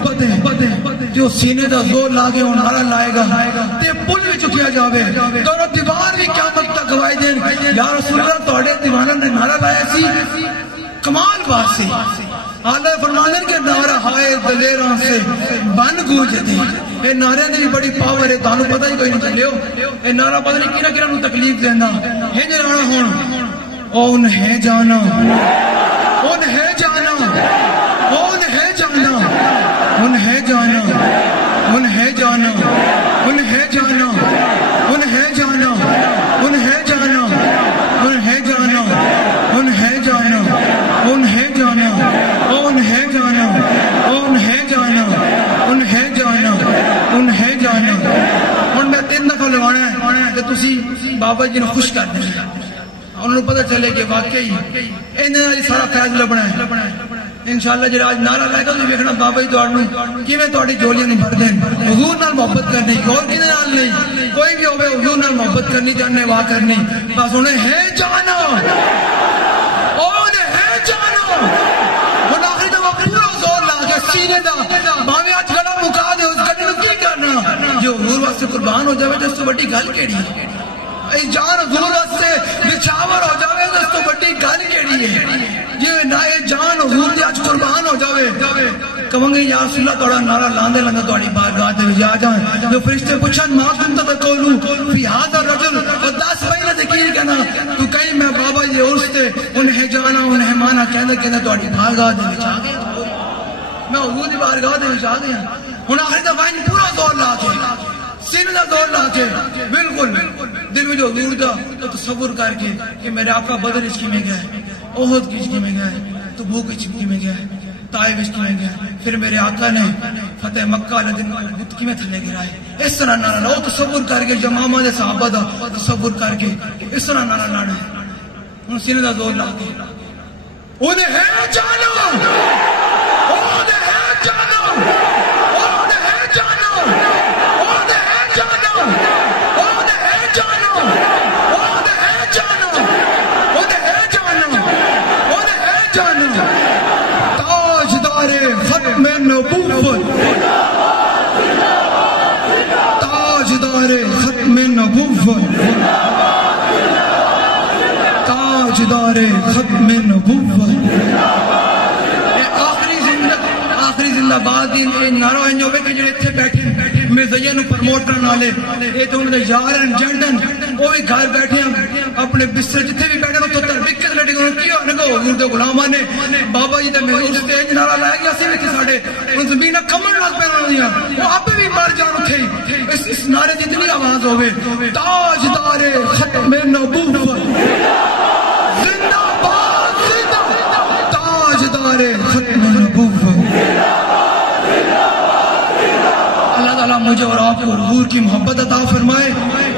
محبت ہے جو سینے دا زور لاگے اور نعرہ لائے گا تے پل بھی چکیا جاوے دونوں دیوار بھی قیامت تک گواہی دین یا رسول اللہ توڑے دیوانہ نے نعرہ لایا سی کمال بات سے آلہ فرمانے کے نعرہ ہائے دلیران سے بن گوجے دے اے نعرے نے بھی بڑی پاور ہے تانوں پتہ ہی کوئی نہیں چلے ہو اے نعرہ پتہ نہیں کینا نو تکلیف دینا ہے جو نعرہ ہون اون ہے جانا اون ہے جانا اون ہے جانا اون ہے جانا اون ہے جانا اون ہے جانا اون ہے جانا اون ہے جانا اون ہے جانا اون ہے جانا اون ہے جانا اون ہے جانا اون ہے جانا اون ہے جانا اون ہے جانا ہن میں 3 دفعہ لگانا ہے کہ تسی بابا جی نے خوش کر دیں انہوں پتہ چلے کہ واقعی انہیں سارا فیض لبنا ہے انشاءاللہ جب آج نعرہ لائے گا تو دیکھنا بابا جی توڑنو کہ میں توڑی جولیاں نہیں بھر دیں حضور نال محبت کرنی اور کی نال نہیں کوئی بھی ہوئے حضور نال محبت کرنی جاننے واہ کرنی بس انہیں ہے جانا انہیں ہے جانا انہیں آخری دفعہ پورا زور لا کے سینے دا باویں آج گلا مکا دے اس گلے میں کی کرنا جو حضور واسطے قربان ہو جائے تو اس تو بڑی گل کیڑی ہے جان حضور سے بچھاور ہو جاوے تو اس تو بڑی گل کیڑی ہے یہ نائے جان حضور دے آج قربان ہو جاوے کہوں گے یا رسول اللہ توڑا نعرہ لاندے لگا توڑی بارگاہ دے وچ آ جائیں جو فرشتے پوچھن ما کنت تقولو فی ھذا الرجل اور 10 مہینے سے کی کہنا تو کہیں میں بابا جی عرس تے انہیں جانا انہیں مانا کہنا توڑی بارگاہ دے وچ آ گیا میں حضور دی بارگاہ دے وچ آ گیا ہن آخری دفعہ پورا زور لا کے سینے دا دور لا کے بالکل دل میں جو حضور دا تو تصور کر کے کہ میرے آقا بدر اس کی میں گیا ہے احد کی اس کی میں گیا ہے تبوک اس کی میں گیا ہے طائف اس کی میں گیا ہے پھر میرے آقا نے فتح مکہ لدن بت کی میں تھلے گرا ہے اس طرح نعرہ لاؤ تصور کر کے جمامہ دے صحابہ دا تصور کر کے اس طرح نعرہ لانا ہے ان سینے دا دور لا کے انہیں ہے جانا انہیں ہے جانا انہیں ہے جانا تاجدار ختم نبوت تاجدار ختم نبوت آخری زندہ باد دین نعرہ ہے جو کہ جڑے تھے بیٹھے مرزیہ نو پرموٹ کرنے والے یہ تو انہوں نے یار جنڈن وہ بھی گھر بیٹھے ہیں اپنے بستر جتنے بھی بیٹھے ہیں تو تربیت کے لڑے گئے کیا انہوں نے حضور دے غلامہ نے بابا جی دے محضور سٹیج نعرہ لائے گیا سی بھی ساڑھے ان زمینہ کمر لگ پہ رہا دیا وہ آپ بھی مار جان اٹھے اس نعرے جتنی آواز ہوئے تاجدار ختم نبوت زندہ باد زندہ تاجدار ختم نبوت اللہ تعالیٰ مجھے اور آپ کو حضور کی محبت عطا فرمائے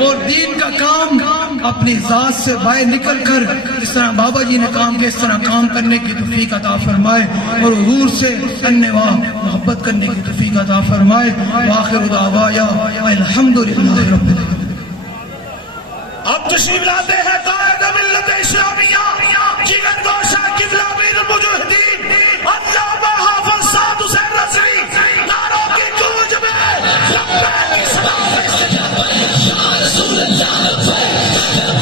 اور دین کا کام اپنی ذات سے باہر نکل کر اس طرح بابا جی نے کام کیا اس طرح کام کرنے کی توفیق عطا فرمائے اور حضور سے انواع محبت کرنے کی توفیق عطا فرمائے وآخر دعوایا الحمدللہ رب العالمین اب تشریف لاتے ہیں قائد ملت اسلامیہ جیون گوشہ قبلہ امیر المجاہدین علامہ حافظ سعد حسین رضوی نعروں کی گونج میں لبیک کی صدا یا رسول اللہ اللہ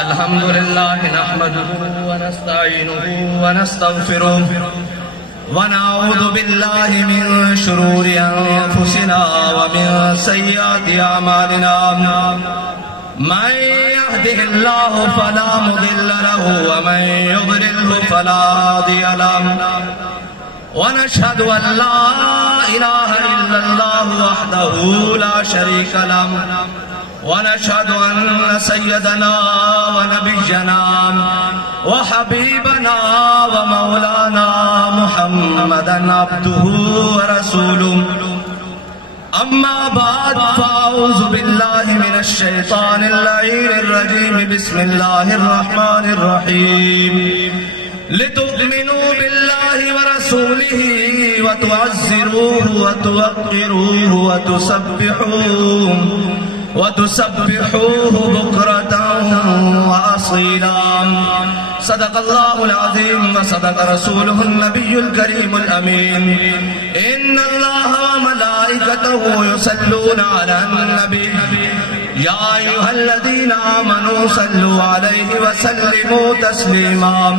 الحمد لله نحمده ونستعينه ونستغفره ونعوذ بالله من شرور أنفسنا ومن سيئات أعمالنا من يهده الله فلا مضل له ومن يضلله فلا هادي له ونشهد أن لا إله إلا الله وحده لا شريك له ونشهد أن سيدنا ونبينا وحبيبنا ومولانا محمدا عبده ورسوله أما بعد فأعوذ بالله من الشيطان اللعين الرجيم بسم الله الرحمن الرحيم لتؤمنوا بالله ورسوله وتعزروه وتوقروه وتسبحوه بكرة وأصيلا صدق الله العظيم وصدق رسوله النبي الكريم الأمين إن الله وملائكته يصلون على النبي يا أيها الذين آمنوا صلوا عليه وسلموا تسليما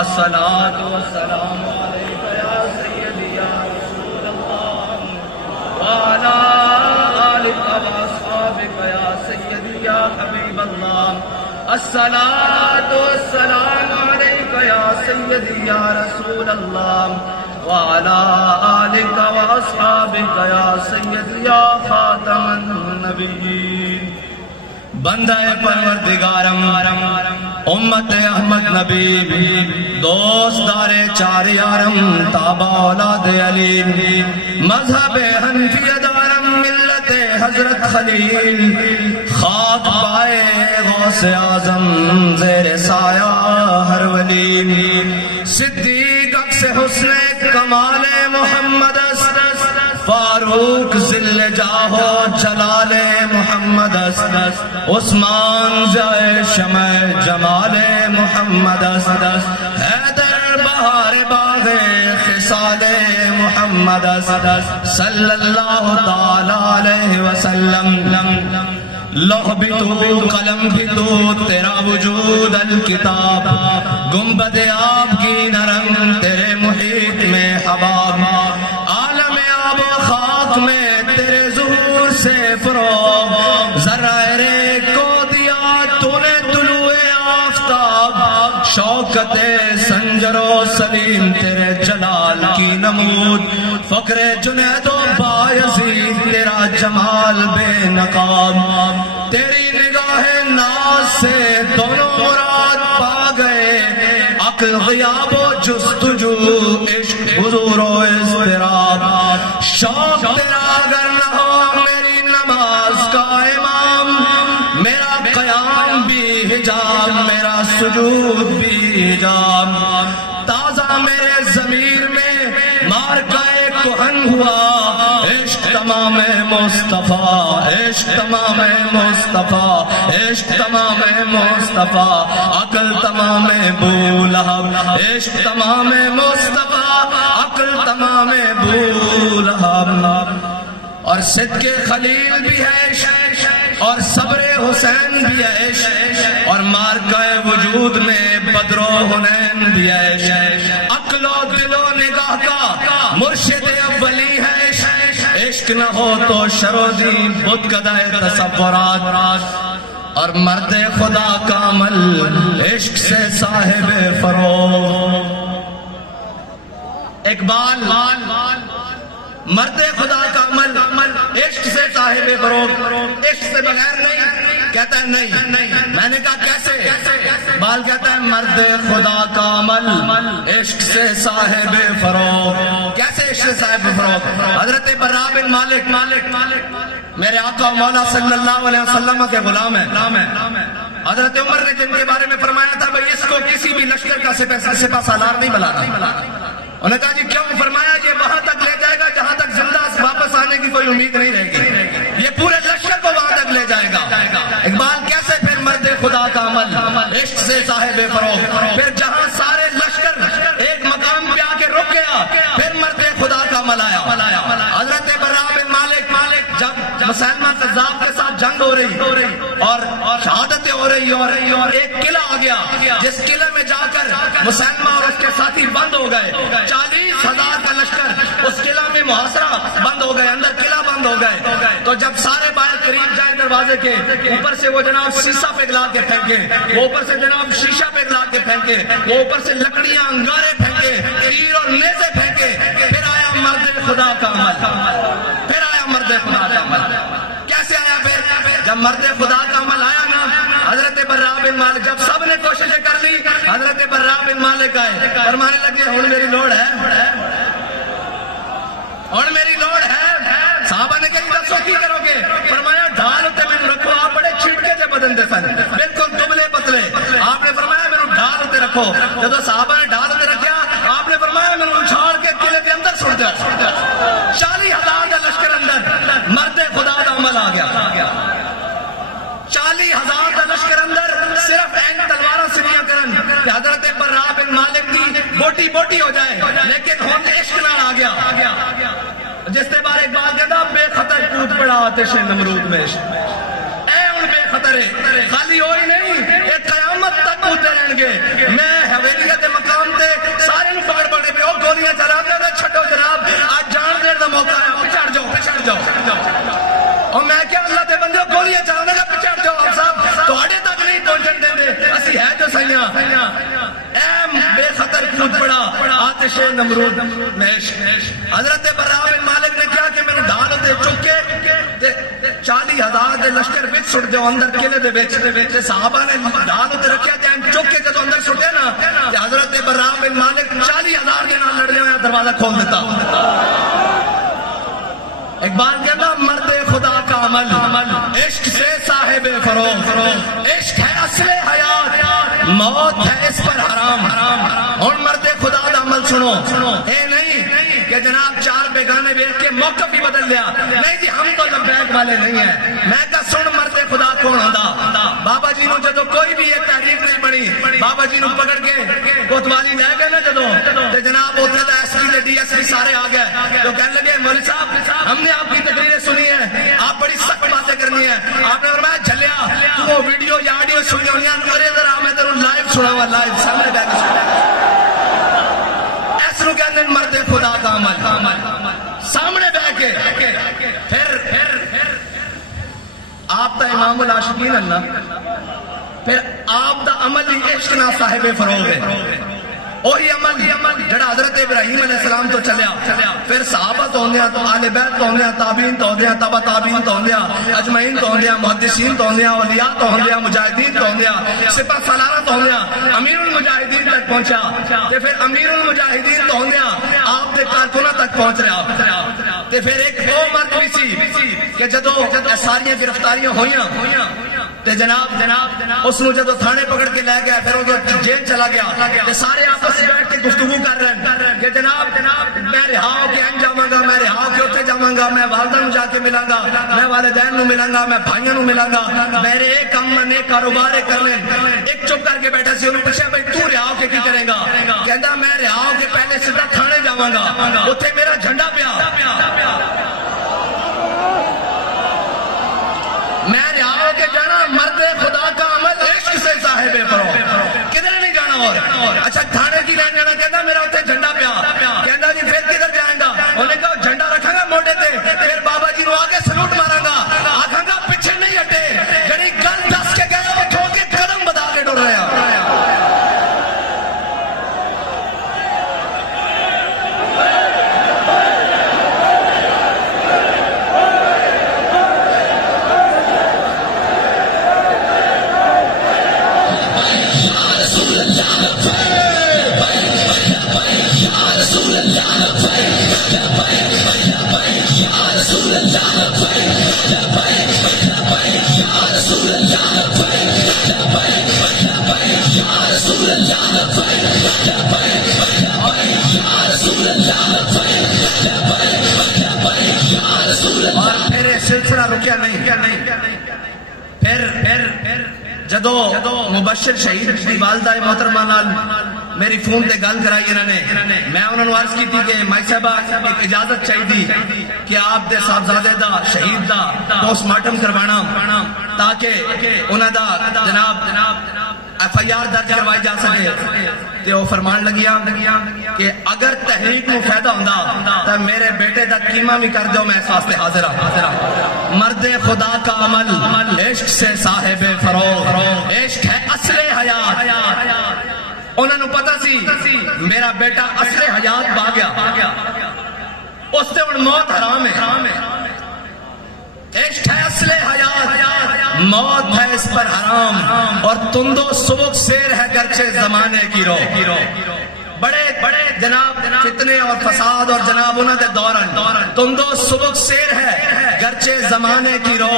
الصلاة والسلام عليك يا سيدي يا رسول الله وعلى آلك وأصحابك يا سيدي يا حبيب الله الصلاة والسلام عليك يا سيدي يا رسول الله وعلى آلك وأصحابك يا سيدي يا خاتم النبيين بندہ پروردگارم امت احمد نبی دوست دار چار یارم تابع اولاد علی مذہب حنفی دارم ملت حضرت خلیل خاک پائے غوث اعظم زیر سایہ ہر ولی صدیق عکس حسن کمال محمد فاروق ذل جاہ جلال محمد عثمان جائے شمع جمال محمد حیدر بہار باغ خصال محمد صلی اللہ تعالی علیہ وسلم لوح بھی تو قلم بھی تو تیرا وجود الکتاب گنبد آپ کی نرم تیرے محیط میں حباب عالم آب و خاک میں تیرے ظہور سے فروغ ذرائع کو دیا تو نے طلوع آفتاب شوکت سنجر و سلیم تیرے جلال کی نمود فقر جنید و بایزید تیرا جمال بے نقاب تیری نگاہ ناز سے دونوں مراد پا گئے عقل غیاب و جستجو عشق حضور و اضطراب شوق تیرا اگر نہ ہو میری نماز کا امام میرا قیام بھی حجاب میرا سجود بھی حجاب تازہ میرے ضمیر میں مارکہ کہن ہوا عشق تمام مصطفیٰ عشق تمام مصطفیٰ عشق تمام مصطفیٰ عقل تمام بو لہب عشق تمام مصطفیٰ عقل تمام بو لہب اور صدق خلیل بھی ہے اور صبر حسین بھی ہے اور مارکہ وجود میں بدر و حنین بھی ہے عقل و دل و نگاہ کا مرشد اولی ہے عشق نہ ہو تو شرودی بت گدائے تصورات اور مرد خدا کا عمل عشق سے صاحب فروغ اقبال مرد خدا کا عمل عشق سے صاحب فروغ عشق سے بغیر نہیں کہتا ہے نہیں میں نے کہا کیسے بال کہتا ہے مرد خدا کا عمل عشق سے صاحب فروغ کیسے عشق سے صاحب فروغ حضرت برا بن مالک میرے آقا و مولا صلی اللہ علیہ وسلم کے غلام ہیں حضرت عمر نے جن کے بارے میں فرمایا تھا بھئی اس کو کسی بھی لشکر کا سپہ سالار نہیں بلانا انہوں نے کہا جی کیوں فرمایا یہ وہاں تک لے جائے گا جہاں تک زندہ واپس آنے کی کوئی امید نہیں رہے گی یہ پورے لشکر کو وہاں تک لے جائے گا اقبال کیسے پھر مرد خدا کا عمل عشق سے صاحب فروغ پھر جہاں سارے لشکر ایک مقام پہ آ کے رک گیا پھر مرد خدا کا عمل آیا حضرت برا بن مالک جب مسلمہ قذاب کے ساتھ جنگ ہو رہی اور شہادتیں ہو رہی اور ایک قلعہ آ گیا جس قلعے میں جا کر مسلمہ اور اس کے ساتھی بند ہو گئے. 40,000 کا لشکر اس قلعہ میں محاصرہ بند ہو گئے, اندر قلعہ بند ہو گئے. تو جب سارے باہر قریب جائے دروازے کے, اوپر سے وہ جناب شیشہ پگھلا کے پھینکے, وہ اوپر سے جناب شیشہ پگھلا کے پھینکے, وہ اوپر سے لکڑیاں انگارے پھینکے, تیر اور نیزے پھینکے. پھر آیا مرد خدا کا عمل, پھر آیا مرد خدا کا عمل. کیسے آیا پھر؟ جب مرد خدا کا عمل آیا نا, حضرت براء بن مالک, جب سب نے کوششیں کر لی, حضرت براء بن مالک آئے, فرمانے لگے ہن میری لوڑ ہے, ہن میری لوڑ ہے. صحابہ نے کہی دسو کی کرو گے؟ فرمایا ڈھال اتنے مینوں رکھو. آپ بڑے چھٹکے سے بدن دے سن, بالکل دبلے پتلے. آپ نے فرمایا مینوں ڈھال اتنے رکھو. جب صحابہ نے ڈھال اتنے رکھا, آپ نے فرمایا مینوں اچھاڑ کے قلعے کے اندر سٹ دو. 40,000 کا لشکر اندر, مرد خدا کا عمل آ گیا. 40,000 کا لشکر اندر, صرف این تلواروں سریاں کرن کہ حضرت براء بن مالک کی بوٹی بوٹی ہو جائے. لیکن ہن عشق نال آ گیا. جس کے بارے ایک بات کہتا, بے خطر کود پڑا آتش نمرود میں. اے ہن بے خطر ہے, خالی ہوئی نہیں, یہ قیامت تک کودتے رہن گے. میں حویلیت مقام تے سارے نو پکڑ پکڑ پہ گولیاں چلا کے چھڈو جناب, آج جان دین دا موقع ہے, پچھڑ جاؤ پچھڑ جاؤ. اور میں کیا اللہ دے بندے گولیاں چلانے کا پچھڑ جاؤ. آپ صاحب تواڈے تک نہیں پہنچن دیں, اسی ہے جو سیاں. اے بے خطر کود پڑا آتش نمرود میں. حضرت براء بن مالک نے کیا کہ میرے ڈھال تے چک کے 40,000 دے لشکر وچ سٹ دیو اندر قلعے دے وچ. صحابہ نے ڈھال تے رکھیا تے چک کے جدوں اندر سٹے نا, تے حضرت براء بن مالک 40,000 دے نال لڑنے ہوئے دروازہ کھول دیتا. ایک بات کہنا, مرد خدا کا عمل, عشق سے صاحب فروغ, عشق ہے اصل حیات, موت ہے اس پر حرام. اور مرد خدا کا عمل سنو, اے نہیں کہ جناب 4 بیگانے بیٹھ کے موقف بھی بدل لیا. نہیں جی ہم تو لبیک والے نہیں ہیں. میں کہا سن مرد خدا کون ہوندا. بابا جی نو جدو کوئی بھی یہ تحریک نہیں بنی, بابا جی نو پکڑ کے کوتوالی لے گئے نا جدو, تے جناب اتنے تو S P D S P سارے آ گئے. تو کہنے لگے مولوی صاحب ہم نے آپ کی تقریریں سنی ہیں, آپ بڑی سخت باتیں کرنی ہیں. آپ نے فرمایا جھلیا تو وہ ویڈیو یا آڈیو سنی ہونی ہیں, میرے ادھر آ میں تیروں لائیو سنا ہوا, لائیو سامنے بیٹھ کے سنا. ایسے کہتے ہیں مرد خدا کا عمل, سامنے بیٹھ کے. پھر آپ تا امام العاشقین اللہ, پھر آپ دا عمل ہی عشق نہ صاحب فروغ ہے. وہی عمل جڑا حضرت ابراہیم علیہ السلام تو چلیا, پھر صحابہ تو ہوندیا, تو آل بیت تو ہوندیا, تابعین تو ہوندیا, تبع تابعین تو ہوندیا, اجمعین تو ہوندیا, محدثین تو ہوندیا, اولیاء تو ہوندیا, مجاہدین تو ہوندیا, سپہ سالارہ تو ہوندیا, امیر المجاہدین تک پہنچا. تے پھر امیر المجاہدین تو ہوندیا آپ دے کارکناں تک پہنچ رہا. تے پھر ایک وہ مرد بھی سی کہ جدو ساری گرفتاریاں ہوئیاں, تے جناب اس نو جدو تھانے پکڑ کے لے گیا, پھر وہ جیل چلا گیا. تے سارے آپس بیٹھ کے گفتگو کر رہے ہیں کہ جناب میں رہا ہو کے ان جاواں گا, میں رہا ہو کے اتنے جاواں گا, میں والدہ نو جا کے ملاں گا, میں والدین نو ملاں گا, میں بھائیاں نو ملاں گا, میرے ایک کام نے کاروبار کرنے. ایک چپ کر کے بیٹھا سی, انہوں پوچھا بھائی تو رہا ہو کے کی کرے گا؟ کہندا میں رہا ہو کے پہلے سیدھا تھانے جاواں گا, اتنے میرا جھنڈا پیا, میں رہا ہو کے جانا. مرد خدا کا عمل عشق سے صاحب فروغ, کدھر نہیں جانا. اور اچھا تھانے کی لین جانا, کہتا میرا اتنے جھنڈا پیا. کہتا جی پھر کدھر جائیں گا؟ انہوں نے کہا جھنڈا رکھاں گا موڈے تے, پھر بابا جی نو آگے سلوٹ ماراں گا, آکھاں گا پیچھے نہیں ہٹے. جڑی گل دس کے گئے وہ ٹھوک کے قدم بتا کے ڈر رہا. اور پھر سلسلہ رکیا نہیں. پھر جدو مبشر شہید دی والدہ محترمہ نال میری فون تے گل کرائی انہوں نے، میں انہوں نے عرض کی تھی کہ مائی صاحبہ ایک اجازت چاہیے کہ آپ دے صاحبزادے دا شہید دا پوسٹ مارٹم کروانا تاکہ انہوں دا جناب ایف آئی آر درج کروائی جا سکے. تے وہ فرمان لگیا کہ اگر تحریک نو فائدہ ہوندا تو میرے بیٹے دا قیمہ بھی کر دو، میں اس واسطے حاضر ہوں. مرد خدا کا عمل عشق سے صاحب فروغ، عشق ہے اصل حیات. انہوں نے پتا سی میرا بیٹا اصل حیات پا گیا، اس سے ہن موت حرام ہے. عشق ہے اصل حیات، موت ہے اس پر حرام، اور تندو سبک سیر ہے گرچہ زمانے کی رو. بڑے بڑے جناب فتنے اور فساد اور جناب انہوں نے دورن تندو سبک سیر ہے گرچہ زمانے کی رو.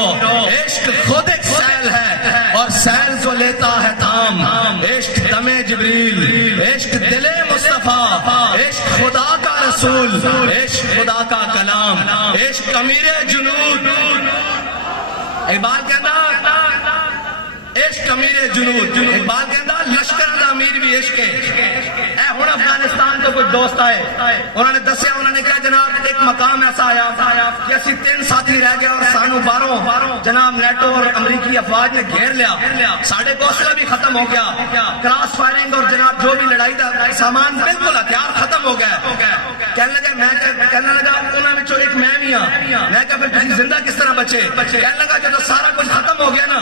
عشق خود ایک سیل ہے اور سیل کو لیتا ہے تھام. عشق دم جبریل، عشق دل مصطفیٰ، عشق خدا کا رسول، عشق خدا کا کلام، عشق امیر جنود. اقبال کہنا عشق امیر جنود، اقبال کہنا لشکر دا امیر بھی عشق ہے. اے ہن افغانستان تو کوئی دوست آئے، انہوں نے دسیا، انہوں نے کہا جناب ایک مقام ایسا آیا کہ اسی 3 ساتھی رہ گئے اور سانو باہروں جناب نیٹو اور امریکی افواج نے گھیر لیا، ساڑھے حوصلہ بھی ختم ہو گیا، کراس فائرنگ اور جناب جو بھی لڑائی دا سامان بالکل ہتھیار ختم ہو گیا. کہنے لگا انہوں نے ایک میں بھی ہاں. میں کہا پھر زندہ کس طرح بچے؟ کہنے لگا جب سارا کچھ ختم ہو گیا نا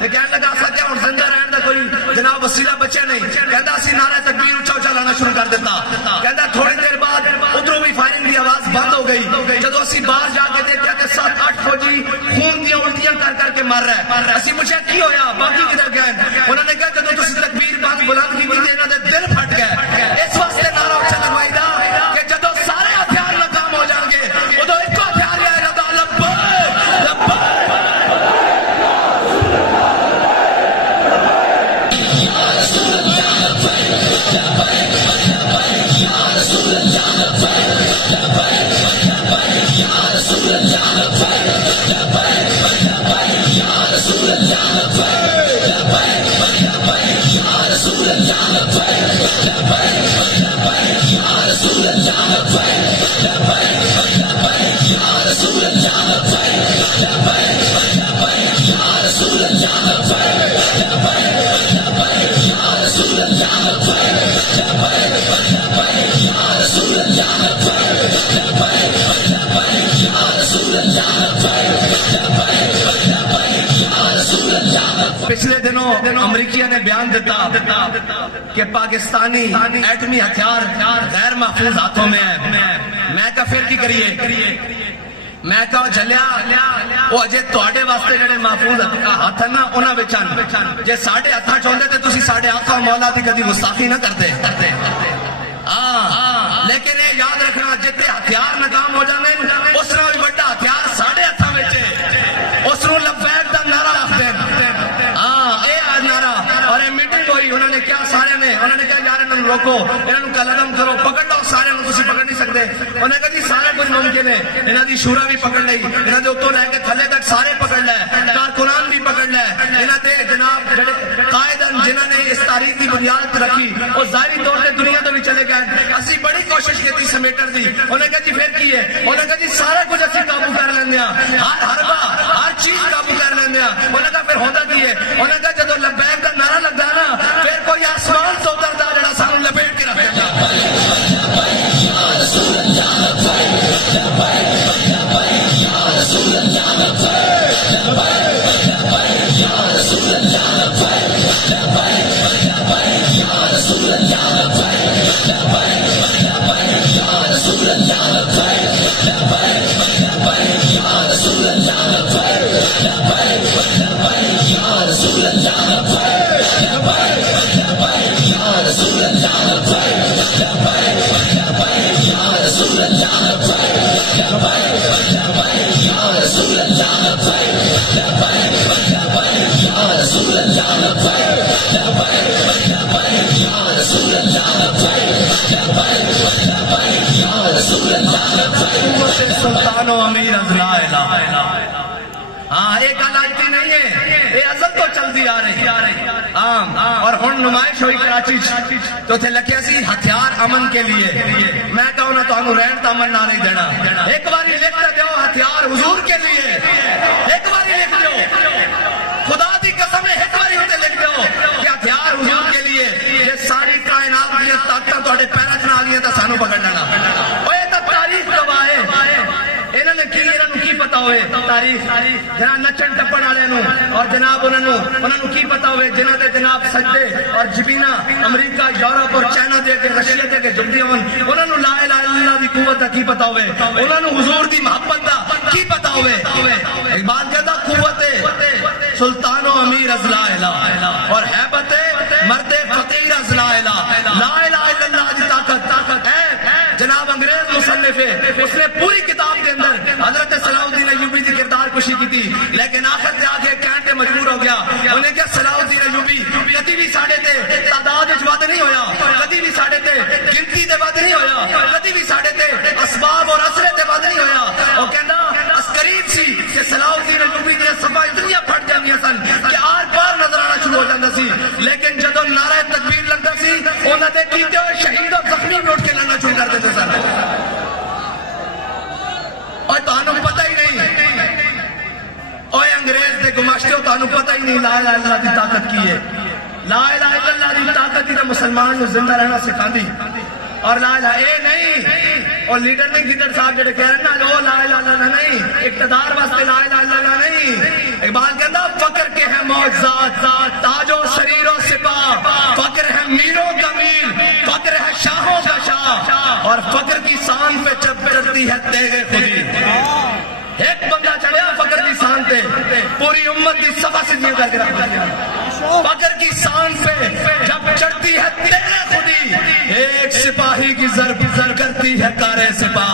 تو کہنے لگا کیا ہوں زندہ رہن دا کوئی جناب وسیلہ بچے نہیں. کہتا اسی نعرہ تکبیر اچھا اچھا لانا شروع کر دیتا. کہتا تھوڑی دیر بعد ادھروں بھی فائرنگ کی آواز بند ہو گئی. جب اسی باہر جا کے دیکھا کہ 7-8 فوجی خون دیا الٹیاں کر کے مر رہا ہے. اسی پوچھا کی ہویا، باقی کدھر گئے؟ انہوں نے کہا جب تسی تکبیر بند بلند کی انہوں نے دل پھٹ گئے. اس واسطے نعرہ اچھا لگوائی دا کہ جب سارے ہتھیار ناکام ہو جان گے ادو ایک ہتھیار آئے گا تو لبیک لبیک. پچھلے دنوں امریکہ نے بیان دیتا کہ پاکستانی ایٹمی ہتھیار غیر محفوظ ہاتھوں میں ہے. میں کہا پھر کی کریے؟ میں کہا جلیا وہ اجے تواڈے واسطے جڑے محفوظ ہاتھ ہیں نا انہاں وچ جے ساڈے ہتھاں چوندے تے تسی ساڈے آقا مولا دی کدی گستاخی نہ کرتے. لیکن یہ یاد رکھنا جتنے ہتھیار ناکام ہو جانے اس نے بھی بڑا ہتھیار ساڑھے ہاتھوں میں اس نے لبیک دا نعرہ رکھتے ہیں. نعرہ اور یہ میٹنگ ہوئی، انہوں نے کیا سارے نے انہوں نے کہا یار انہوں روکو، انہوں نے قلم کرو، پکڑ لو سارے انہوں تسی پکڑ نہیں سکتے. انہوں نے کہا جی سارے کچھ ممکن ہے. انہوں دی شورا بھی پکڑ لئی، انہوں دے اتوں لے کے تھلے تک سارے پکڑ لے، کارکنان بھی پکڑ لے. انہوں دے جناب قائدن جنہوں نے اس تاریخ کی بنیاد رکھی وہ ظاہری طور سے دنیا تو بھی چلے گئے. اسی بڑی کوشش کی تھی سمیٹر دی. انہوں نے کہا جی پھر کی ہے؟ انہوں نے کہا جی سارا کچھ اسی قابو کر لیندے ہیں، ہر حربہ ہر چیز قابو کر لیندے ہیں. انہوں نے کہا پھر ہوتا کی ہے؟ انہوں نے کہا جب لبیک کا نعرہ لگا نا پھر کوئی آسمان تو اترتا جڑا سانو لپیٹ کے رکھ دیتا. سلطان و امیر از لا الہ. ہاں ایک گل آتی نہیں ہے، یہ ازل تو چلتی آ رہی. اور ہن نمائش ہوئی کراچی تو اتنے لکھیا سی ہتھیار امن کے لیے. میں کہوں نا تمہیں رہن تو امن نہ نہیں دینا. ایک باری لکھ دو ہتھیار حضور کے لیے, ایک باری لکھ دو, خدا دی قسم ہے ایک باری ہوتے لکھ دو کہ ہتھیار حضور کے لیے. یہ ساری کائنات کی طاقتیں تھوڑے پیروں چ آ گئی تو سانو پکڑ لینا. اور یہ تو تاریخ گواہ ہے. انہوں نے کی پتا ہوئے تاریخ جناب نچن ٹپن والے اور جناب انہوں کی پتا ہوئے جنہوں نے جناب سجدے اور جبینا امریکہ یورپ اور چائنا دے کے رشیا دے کے جمدی انہوں نے لا الہ الا اللہ دی قوت کا کی پتا ہوئے, انہوں نے حضور دی محبت کا کی پتا ہوئے. اقبال کہتا قوت سلطان و امیر از لا الہ اور حیبت مرد فقیر از لا الہ. لا الہ الا اللہ دی طاقت ہے. جناب انگریز مصنف ہے, اس نے پوری کتاب کے اندر حضرت صلاح الدین ایوبی کی کردار کشی کی تھی, لیکن آخر سے آگے کہنے کے مجبور ہو گیا. انہیں کیا صلاح الدین ایوبی کدی بھی ساڑھے تے تعداد وچ نہیں ہویا, کدی بھی ساڑھے تے گنتی دے ود نہیں ہویا, کدی بھی ساڑھے تے اسباب اور اثرے دے ود نہیں ہویا. وہ کہنا قریب سی کہ صلاح الدین ایوبی دی صفا اتنی پھٹ جاندیاں سن کہ آر پار نظر آنا شروع ہو جاندا سی, لیکن جدوں نعرہ تکبیر لگدا سی انہاں دے کیتے ہوئے شہید اور زخمی بھی اٹھ کے لڑنا شروع کر دیتے سن. اور تانوں پتہ ہی نہیں, اوے انگریز دے گماشتے ہو تانوں پتہ ہی نہیں لا الہ الا اللہ دی طاقت کی ہے. لا الہ الا اللہ دی طاقت ہی مسلمان کو زندہ رہنا سکھاندی. اور لا الہ اے نہیں اور لیڈر نہیں گدڑ صاحب جڑے کہہ رہے نا وہ لا الہ الا اللہ نہیں, اقتدار واسطے لا الہ الا اللہ نہیں. اقبال کہتا فقر کے ہیں معجزات تاج و سریر و سپاہ, فقر ہے میروں کا میر, فقر ہے شاہوں کا شاہ, اور فقر کی شان پہ چڑھتی ہے تیغ خودی. ایک بندہ چڑھیا فقر کی شان پہ پوری امت کی صفا سیدھیاں کر کے رکھ دیا. فقر کی شان پہ جب چڑھتی ہے تیغ خودی, ایک سپاہی کی ضرب کرتی ہے کارے سپاہ.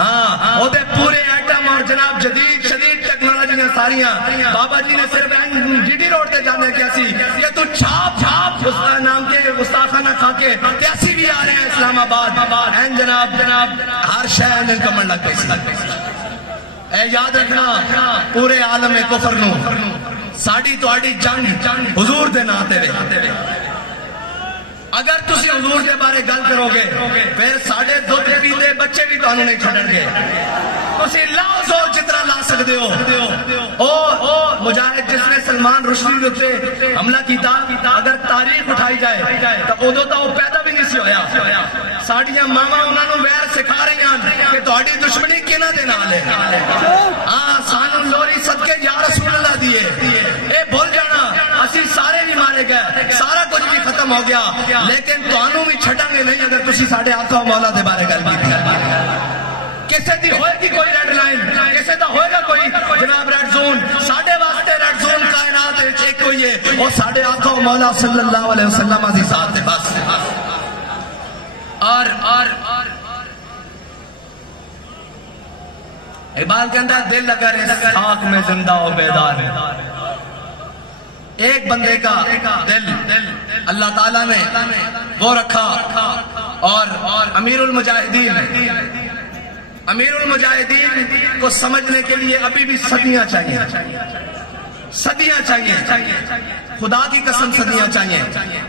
ہاں وہ پورے ایٹم اور جناب جدید شدید ٹیکنالوجیاں ساریاں بابا جی نے صرف جی ٹی روڈ تے جانے کیا سی کہ تو چھاپ اس نام کے گستاخانہ کھا کے کیسی بھی آ رہے ہیں اسلام آباد ہیں جناب ہر شہر ان کا من لگ گئی. اے یاد رکھنا پورے عالم کفر نو ساڑی تو آڑی جنگ حضور دے ناتے وے. اگر تسی حضور دے بارے گل کرو گے پھر ساڑھے دودھ پیتے بچے بھی تو نہیں چھڑن گے. تسی لاؤ زور جتنا لا سکتے ہو. مجاہد جس نے سلمان رشدی سے حملہ کیتا اگر تاریخ اٹھائی جائے تو ادو تو وہ پیدا بھی نہیں سی ہویا. ساڑیاں ماما انہوں نے ویر سکھا رہی ہیں کہ تہاڈی دشمنی کینا دے نال ہے. ہاں سانو لوری صدقے یا رسول اللہ دیے اے بھول جانا اسی سارے بھی مارے گئے, سارا کچھ بھی ختم ہو گیا, لیکن تانوں بھی چھڈاں گے نہیں اگر تسی ساڈے آقا و مولا دے بارے گل کیتی. کسے دی ہوئے گی کوئی ریڈ لائن, کسے دا ہوئے گا کوئی جناب ریڈ زون. ساڈے واسطے ریڈ زون کائنات وچ ایک کوئی ہے, وہ ساڈے آقا و مولا صلی اللہ علیہ وسلم دی ذات ہے بس. اور اقبال کہتا ہے دل اگر اس خاک میں زندہ و بیدار ہے. ایک بندے کا دل اللہ تعالیٰ نے وہ رکھا, اور امیر المجاہدین کو سمجھنے کے لیے ابھی بھی صدیاں چاہیے, خدا کی قسم صدیاں چاہیے.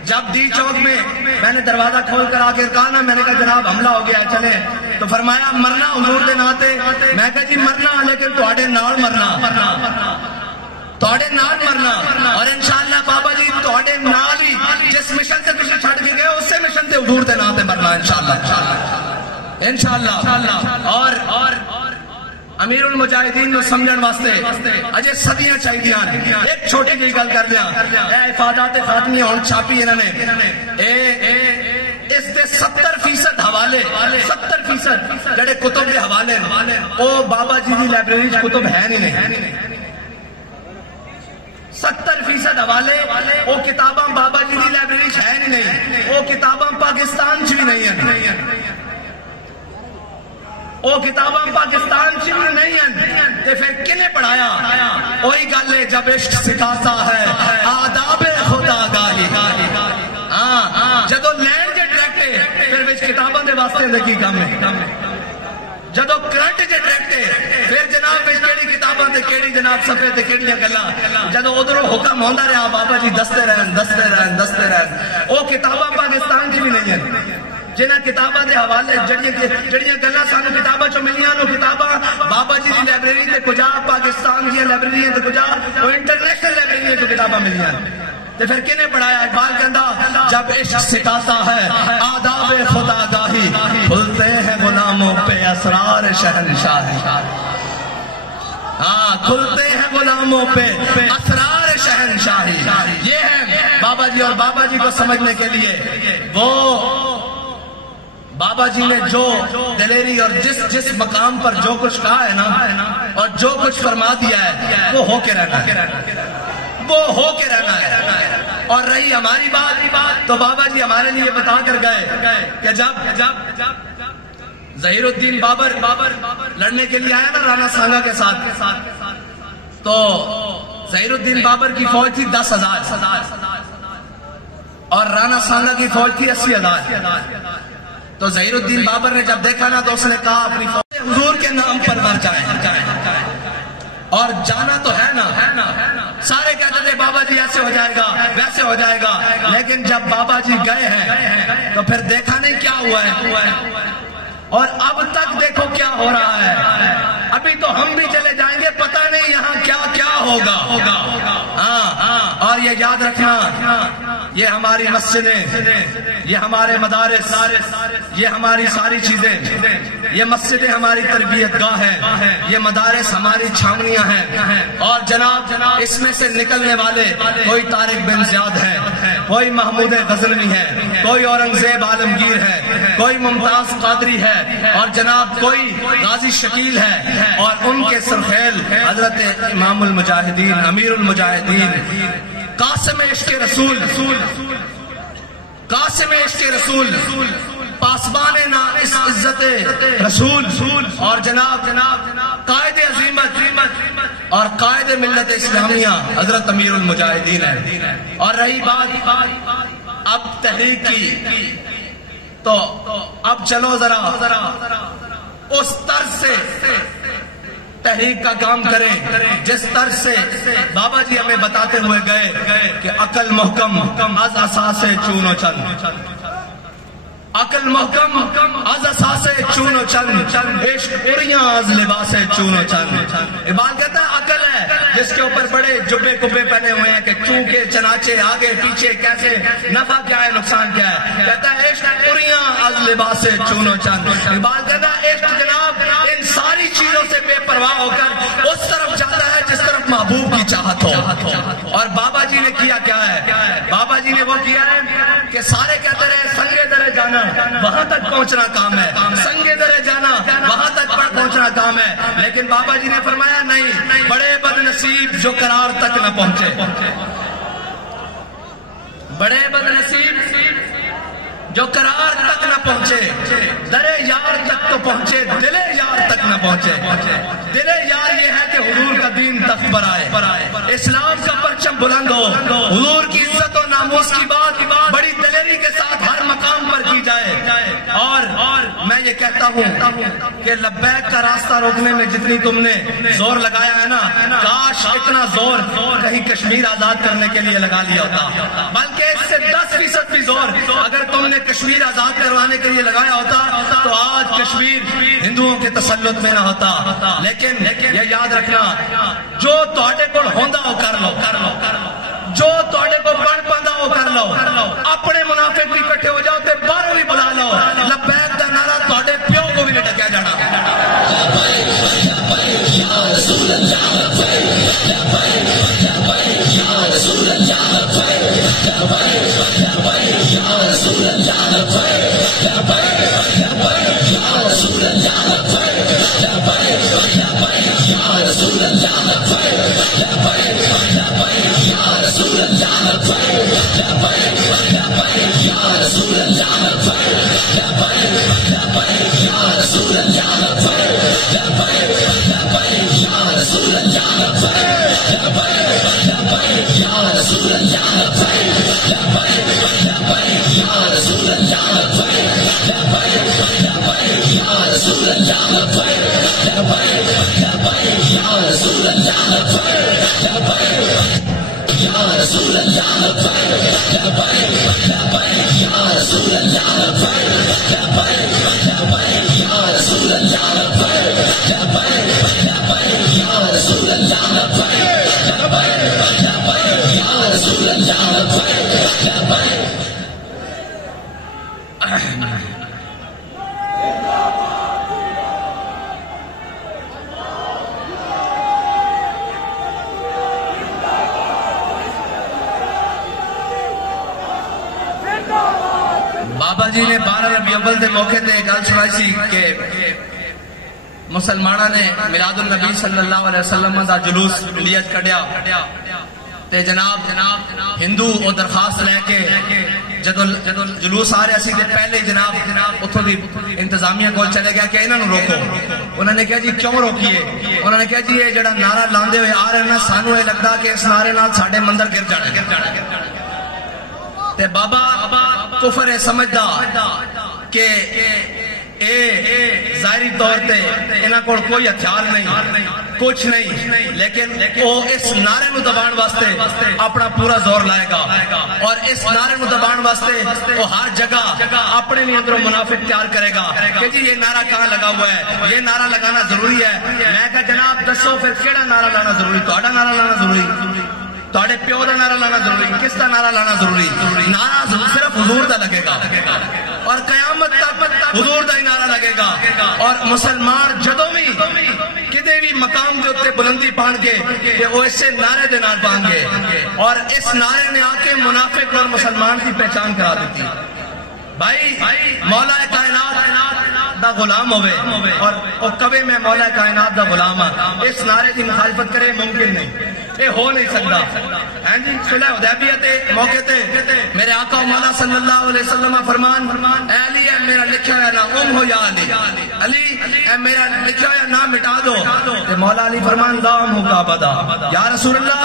جب ڈی چوک میں نے دروازہ کھول کر آ کے کہا نا, میں نے کہا جناب حملہ ہو گیا چلے, تو فرمایا مرنا حضور دے ناتے. میں کہا جی مرنا لیکن تواڈے نال مرنا, اور انشاءاللہ بابا جی تواڈے نال ہی جس مشن سے تسی چھڈ کے گئے اسی مشن سے حضور دے ناتے مرنا انشاءاللہ. اور امیر المجاہدین نو سمجھن واسطے اجے صدیاں چاہیے. ایک چھوٹی جی گل کر دیا, اے افادات خاتمی ہن چھاپی انہوں نے اس دے 70% حوالے 70% جڑے کتب دے حوالے او بابا جی دی لائبریری کتب ہے نہیں. 70% حوالے وہ کتاباں بابا جی دی لائبریری ہے نہیں, وہ کتاباں پاکستان چ بھی نہیں ہیں, وہ کتاباں پاکستان چ بھی نہیں ہیں. تے پھر کنے پڑھایا؟ وہی گل ہے جب عشق سکھاتا ہے آداب خدا گاہی. جدو لین جے ڈائریکٹ پھر وچ کتاباں دے واسطے دیکھی کم ہے. جدو کرنٹ جے ڈائریکٹ پھر جناب وچ کیڑی کتاباں تے کیڑی جناب سفے تے کیڑیاں گلاں جدوں ادھروں حکم ہوندا رہا بابا جی دستے رہن او کتاباں پاکستان دی بھی نہیں ہیں جنہاں کتاباں دے حوالے جڑیاں گلاں سانو کتاباں چوں ملیاں نو کتاباں بابا جی دی لائبریری تے کجا پاکستان دی لائبریری تے کجا او انٹرنیشنل لائبریری تے کتاباں ملیاں تے پھر کنے پڑھایا اقبال کہندا جب عشق سکھاتا ہے آداب خدا گاہی کھلتے ہیں غلاموں پہ اسرار شہنشاہی کھلتے ہیں غلاموں پہ اسرار شہنشاہی یہ ہے بابا جی اور بابا جی کو سمجھنے کے لیے وہ بابا جی نے جو دلیری اور جس مقام پر جو کچھ کہا ہے نا اور جو کچھ فرما دیا ہے وہ ہو کے رہنا ہے اور رہی ہماری بات تو بابا جی ہمارے لیے بتا کر گئے کہ جب ظہیر الدین بابر لڑنے کے لیے آیا نا رانا سانگا کے ساتھ تو ظہیر الدین بابر کی فوج تھی 10,000 اور رانا سانگا کی فوج تھی 80,000 تو ظہیر الدین بابر نے جب دیکھا نا تو اس نے کہا اپنی فوج حضور کے نام پر مر جائیں اور جانا تو ہے نا سارے کہتے تھے بابا جی ایسے ہو جائے گا ویسے ہو جائے گا لیکن جب بابا جی گئے ہیں تو پھر دیکھا نہیں کیا ہوا ہے اور اب تک دیکھو کیا ہو رہا ہے ابھی تو ہم بھی چلے جائیں گے پتہ نہیں یہاں کیا ہوگا اور یہ یاد رکھنا یہ ہماری مسجدیں یہ ہمارے مدارس یہ ہماری ساری چیزیں یہ مسجدیں ہماری تربیت گاہ ہے یہ مدارس ہماری چھاونیاں ہیں اور جناب اس میں سے نکلنے والے کوئی طارق بن زیاد ہے کوئی محمود غزنوی ہے کوئی اورنگزیب عالمگیر ہے کوئی ممتاز قادری ہے اور جناب کوئی غازی شکیل ہے اور ان کے سرخیل حضرت امام المجاہدین امیر المجاہدین قاسم عشق رسول پاسبان اس عزت رسول اور جناب قائد عظیمت اور قائد ملت اسلامیہ حضرت امیر المجاہدین ہے اور رہی بات اب تحریک کی تو اب چلو ذرا اس طرز سے تحریک کا کام کریں جس طرز سے بابا جی ہمیں بتاتے ہوئے گئے کہ عقل محکم از اساس چون و چند عقل محکم از اساس چون و چند عشق اریاں از لباس چون و چند اقبال کہتا ہے عقل ہے جس کے اوپر بڑے جبے کبے پہنے ہوئے ہیں کہ چونکے چناچے آگے پیچھے کیسے نفع کیا ہے نقصان کیا ہے کہتا ہے عشق اریاں از لباس چون و چند اقبال کہتا ہے عشق جناب ان ساری چیزوں سے بے پرواہ ہو کر اس طرف جاتا ہے جس طرف محبوب کی چاہت ہو اور بابا جی نے کیا ہے بابا جی نے وہ کیا ہے کہ سارے کہتے رہے سنگے درے جانا وہاں تک پہنچنا کام ہے سنگے درے جانا وہاں تک پہنچنا کام ہے لیکن بابا جی نے فرمایا نہیں بڑے بد نصیب جو قرار تک نہ پہنچے بڑے بد نصیب جو قرار تک نہ پہنچے درے یار تک تو پہنچے دلے یار تک نہ پہنچے دلے یار یہ ہے کہ حضور کا دین تخت پر آئے اسلام کا پرچم بلند ہو حضور کی عزت و ناموس کی بات بڑی دلیری کے ساتھ ہر مقام پر کی جائے اور میں یہ کہتا ہوں کہ لبیک کا راستہ روکنے میں جتنی تم نے زور لگایا ہے نا کاش اتنا زور کہیں کشمیر آزاد کرنے کے لیے لگا لیا ہوتا بلکہ اس سے 10% بھی زور اگر تم نے کشمیر آزاد کروانے کے لیے لگایا ہوتا تو آج کشمیر ہندوؤں کے تسلط میں نہ ہوتا لیکن یہ یاد رکھنا جو تواڈے کول ہوندا او کر لو جو تواڈے کو بن پاندا او کر لو اپنے منافق بھی اکٹھے ہو جاؤ تے باہروں بھی بلا لو لبیک دا نعرہ تواڈے پیو کو بھی نہیں ڈکیا جانا یا رسول اللہ یا رسول اللہ رسول بابا جی نے 12 ربیع اول کے موقع تے گل سنائی سی کہ مسلمانوں نے میلاد النبی صلی اللہ علیہ وسلم دا جلوس انڈیا کڈیا تے جناب ہندو او درخواست لے کے جدو جلوس آ رہا سی تے پہلے جناب اتھوں دی انتظامیہ کول چلے گیا کہ انہاں نوں روکو. انہوں نے کہا جی کیوں روکیے؟ انہوں نے کہا جی یہ جڑا نعرہ لاندے ہوئے آ رہے ہیں نا سانو یہ لگدا کہ اس نعرے نال ساڈے مندر گر جانے. تے بابا کفر سمجھدا کہ اے ظاہری طور تے انہاں کول کوئی ہتھیار نہیں کچھ نہیں لیکن وہ اس نعرے نو دبان واسطے اپنا پورا زور لائے گا اور اس نعرے نو دبان واسطے وہ ہر جگہ اپنے لیے اندروں منافق تیار کرے گا کہ جی یہ نعرہ کہاں لگا ہوا ہے, یہ نعرہ لگانا ضروری ہے. میں کہا جناب دسو پھر کیڑا نعرہ لانا ضروری؟ تہاڈا نعرہ لانا ضروری؟ تہاڈے پیو دا نعرہ لانا ضروری؟ کس دا نعرہ لانا ضروری؟ نعرہ صرف حضور دا لگے گا اور قیامت تک حضور دا ہی نعرہ لگے گا. اور مسلمان جدوں بھی کدے بھی مقام دے اوتے بلندی پان گے کہ وہ اسے نعرے دے نال پان گے اور اس نعرے نے آ کے منافق اور مسلمان کی پہچان کرا دیتی. بھائی مولا کائنات دا غلام ہوئے اور کبھی میں مولا کائنات دا غلام ہاں, اس نعرے کی مخالفت کرے ممکن نہیں, یہ ہو نہیں سکتا. ہیں جی صلح حدیبیہ تے موقع تے میرے آقا مولا صلی اللہ علیہ وسلم فرمان اے علی اے میرا لکھا ہوا نام ہو یا علی, علی اے میرا لکھا ہوا نام مٹا دو. تے مولا علی فرمان دام ہو کا بدا یا رسول اللہ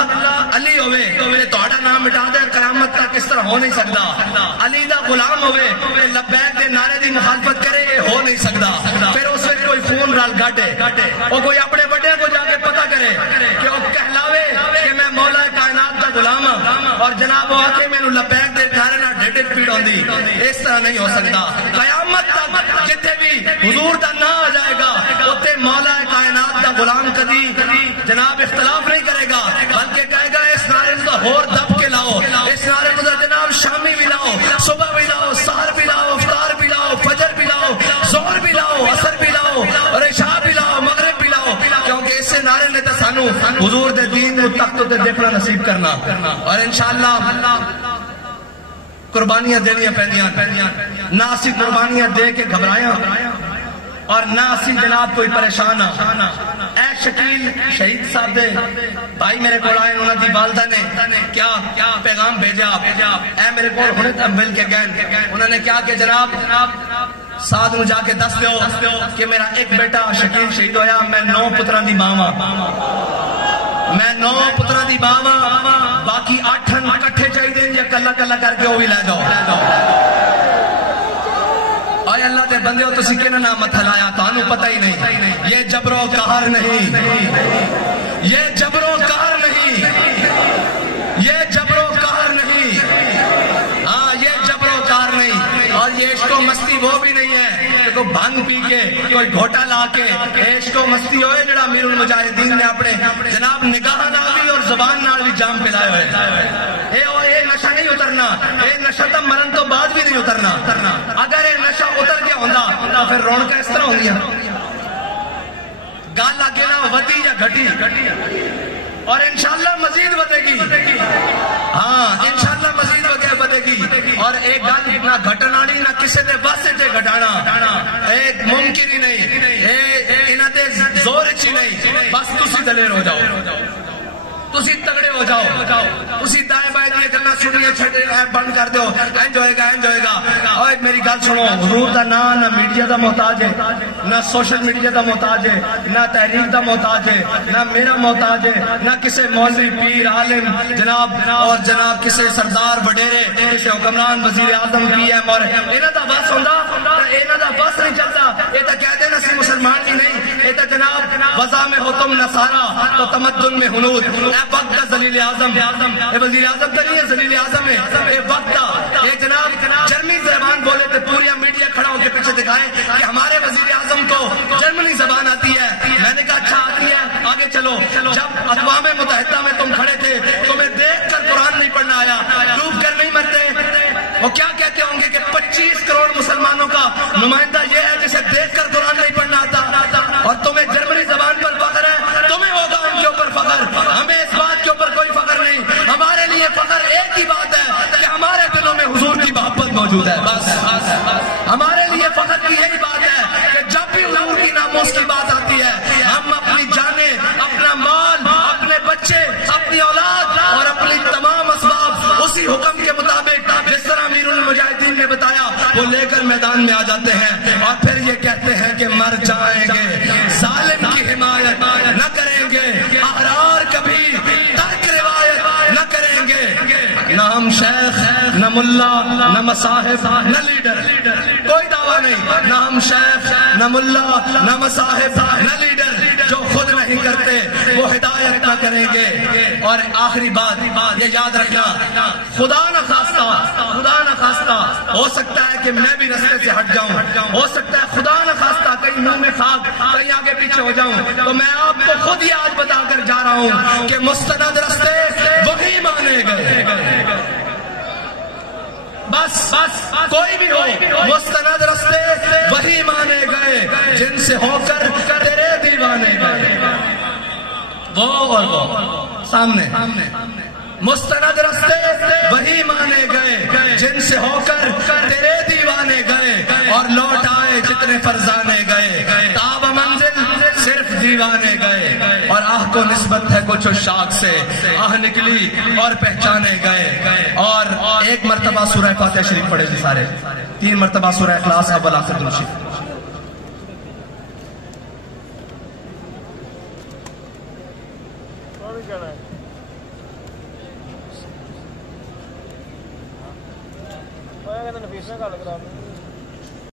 علی ہوئے تے تہاڈا نام مٹا دے قیامت تک اس طرح ہو نہیں سکتا. علی دا غلام ہوئے تے لبیک دے نعرے دی مخالفت کرے یہ ہو نہیں سکتا. پھر اس وقت کوئی فون رال گاٹے اور کوئی اپنے بڑے کو جا کے پتہ کرے کہ وہ کہلاوے کہ میں مولا کائنات دا غلام ہوں اور جناب وہ آکے میں لبیک دے نعرے نال ڈیڈ پیڑ ہوندی. اس طرح نہیں ہو سکتا. قیامت تک جتنے بھی حضور دا نام آ جائے گا اوتے مولا کائنات دا غلام کدی جناب اختلاف نہیں کرے گا بلکہ کہے گا اس نعرے کو ہور دب کے لاؤ, اس نعرے کو جناب شامی بھی لاؤ, صبح بھی لاؤ, سحر بھی لاؤ, افطار بھی لاؤ, فجر بھی لاؤ, ظہر بھی لاؤ, عصر بھی لاؤ اور عشاء بھی لاؤ, مغرب بھی لاؤ, کیونکہ اس سے نعرے نے تے سانو حضور دے دین نو تخت تے دیکھنا نصیب کرنا. اور انشاءاللہ قربانیاں دینیاں پیندیاں, نہ اسی قربانیاں دے کے گھبرایا اور نہ اسی جناب کوئی پریشان ہاں. اے شکیل شہید صاحب دے بھائی میرے کو آئے, انہوں دی والدہ نے کیا پیغام بھیجا, اے میرے کو ہنے تک مل کے گئے. انہوں نے کیا کہ جناب ساتھ نو جا کے دس دیو کہ میرا ایک بیٹا شکیل شہید ہویا, میں 9 پتراں دی ماں ہاں, میں 9 پتراں دی ماں ہاں, باقی 8 اکٹھے چاہیے یا کلا کلا کر کے وہ بھی لے جاؤ. آئے اللہ دے بندے ہو تسی کہنا نام مت ہلایا, تانوں پتہ ہی نہیں. یہ جبر و قہر نہیں, یہ جبر و قہر نہیں, یہ جبر و قہر نہیں. ہاں یہ جبر و قہر نہیں. اور یہ عشق و مستی وہ بھی نہیں ہے کہ کوئی بھنگ پی کے کوئی گھوٹا لا کے عشق و مستی ہوئے جڑا امیر المجاہدین نے اپنے جناب نگاہ نال بھی اور زبان نال بھی جام پلائے ہوئے. یہ نشہ نہیں اترنا, یہ نشہ تو مرن تو بعد بھی نہیں اترنا. اگر یہ نشہ اتر گیا ہوندا تو پھر رونقاں اس طرح ہوندیاں, گل اگے نہ ودی یا گھٹی اور انشاءاللہ مزید ودے گی. ہاں انشاءاللہ مزید ودے گی. اور ایک گل نہ گھٹن والی نہ کسی دے واسطے تے گھٹانا ایک ممکن ہی نہیں, انہاں دے زور چ نہیں. بس تسی دلیر ہو جاؤ, تسی تگڑے ہو جاؤ, تسی دائیں بائیں دی گلاں سنیاں چھڈے بند کر دیو, انج ہوئے گا. اور میری گل سنو, حضور دا نام نہ میڈیا دا محتاج ہے, نہ سوشل میڈیا دا محتاج ہے، نہ تحریک دا محتاج ہے، نہ میرا محتاج ہے، نہ کسی مولوی پیر عالم جناب اور جناب کسی سردار وڈیرے کسی حکمران وزیر اعظم پی ایم اور انہاں دا بس ہوندا انہاں دا بس نہیں چلتا. یہ تو کہتے ہیں نا مسلمان بھی نہیں، یہ تو جناب وضع میں ہو تم نصارا تو تمدن میں ہنود. اے وقت کا ذلیل اعظم، اے وزیر اعظم تو نہیں ہے، ذلیل اعظم ہے. اے وقت کا یہ جناب جرمنی زبان بولے تو پورا میڈیا کھڑا ہو کے پیچھے دکھائے کہ ہمارے وزیر اعظم کو جرمنی زبان آتی ہے. میں نے کہا اچھا آتی ہے، آگے چلو. جب اقوام متحدہ میں تم کھڑے تھے تمہیں دیکھ کر قرآن نہیں پڑھنا آیا، ڈوب کر نہیں مرتے. وہ کیا کہتے ہوں گے کہ 25 کروڑ مسلمانوں کا نمائندہ یہ ہے جسے دیکھ کر قرآن نہیں پڑھنا آتا، اور تمہیں جرمنی زبان پر فخر ہے. تمہیں ہوگا ان کے اوپر فخر، ہمیں اس بات کے اوپر کوئی فخر نہیں. ہمارے لیے فخر ایک ہی بات ہے کہ ہمارے دلوں میں حضور کی محبت موجود ہے. بس ہمارے لیے فخر کی یہی بات ہے کہ جب بھی حضور کی ناموس کی بات آتی ہے ہم اپنی جانیں، اپنا مال، اپنے بچے، اپنی اولاد اور اپنی تمام اسباب اسی حکم کے مطابق جس طرح امیر المجاہدین نے بتایا وہ لے کر میدان میں آ جاتے ہیں. اور پھر یہ کہتے ہیں کہ مر جائیں گے، ظالم کی حمایت نہ کریں گے، احرار کبھی ترک روایت نہ کریں گے. نہ ہم شیخ، نہ ملا، نہ مصاحب، نہ لیڈر، کوئی دعویٰ نہیں. نہ ہم شیخ، نہ ملا، نہ مصاحب، نہ لیڈر. جو خود نہیں کرتے وہ ہدایت نہ کریں گے. اور آخری بات یہ یاد رکھنا، خدا نہ خواستہ ہو سکتا ہے کہ میں بھی رستے سے ہٹ جاؤں، ہو سکتا ہے خدا نہ خواستہ کہیں منہ میں خاک، کہیں آگے پیچھے ہو جاؤں. تو میں آپ کو خود ہی آج بتا کر جا رہا ہوں کہ مستند رستے وہی مانے گئے. بس کوئی بھی ہو، مستند رستے وہی مانے گئے جن سے ہو کر تیرے دیوانے گئے. وہ اور وہ سامنے مستند رستے وہی مانے گئے جن سے ہو کر تیرے دیوانے گئے. اور لوٹ آئے جتنے فرزانے گئے، تاب منزل صرف دیوانے گئے. اور آہ کو نسبت ہے کچھ شاخ سے، آہ نکلی اور پہچانے گئے. اور ایک مرتبہ سورہ فاتحہ شریف پڑھے جی سارے، 3 مرتبہ سورہ اخلاص اول آخر درود شریف. نفیس نے گل کرا